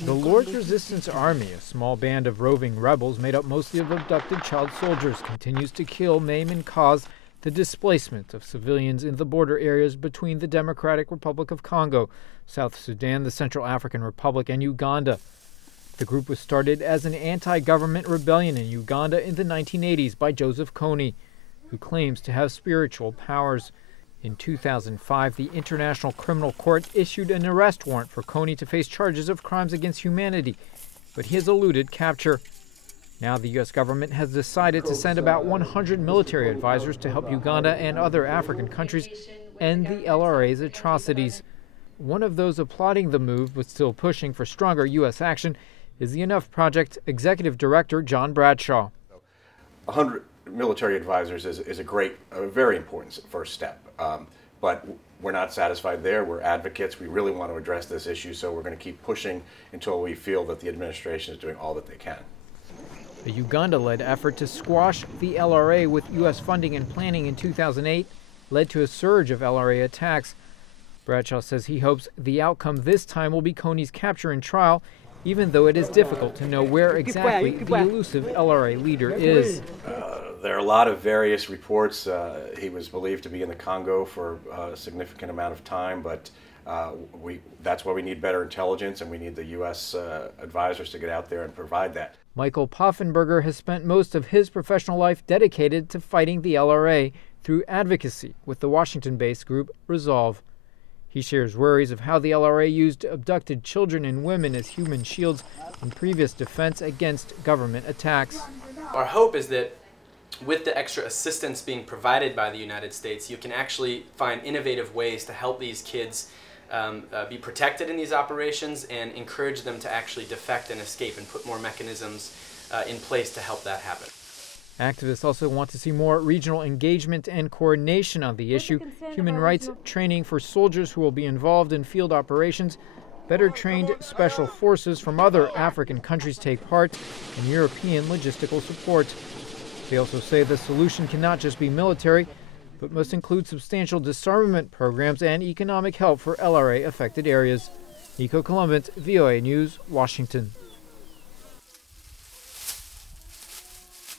The Lord's Resistance Army, a small band of roving rebels made up mostly of abducted child soldiers, continues to kill, maim, and cause the displacement of civilians in the border areas between the Democratic Republic of Congo, South Sudan, the Central African Republic, and Uganda. The group was started as an anti-government rebellion in Uganda in the 1980s by Joseph Kony, who claims to have spiritual powers. In 2005, the International Criminal Court issued an arrest warrant for Kony to face charges of crimes against humanity, but he has eluded capture. Now the U.S. government has decided to send about 100 military advisors to help Uganda and other African countries end the L.R.A.'s atrocities. One of those applauding the move but still pushing for stronger U.S. action is the Enough Project Executive Director John Bradshaw. 100 military advisors is a very important first step. But we're not satisfied there. We're advocates. We really want to address this issue, so we're going to keep pushing until we feel that the administration is doing all that they can. A Uganda-led effort to squash the L.R.A. with U.S. funding and planning in 2008 led to a surge of L.R.A. attacks. Bradshaw says he hopes the outcome this time will be Kony's capture and trial, even though it is difficult to know where exactly the elusive L.R.A. leader is. There are a lot of various reports. He was believed to be in the Congo for a significant amount of time, but that's why we need better intelligence, and we need the U.S. advisors to get out there and provide that. Michael Poffenberger has spent most of his professional life dedicated to fighting the L.R.A. through advocacy with the Washington-based group Resolve. He shares worries of how the L.R.A. used abducted children and women as human shields in previous defense against government attacks. Our hope is that with the extra assistance being provided by the United States, you can actually find innovative ways to help these kids be protected in these operations and encourage them to actually defect and escape and put more mechanisms in place to help that happen. Activists also want to see more regional engagement and coordination on the issue, human rights training for soldiers who will be involved in field operations, better trained special forces from other African countries take part, and European logistical support. They also say the solution cannot just be military, but must include substantial disarmament programs and economic help for L.R.A. affected areas. Nico Columbus, VOA News, Washington.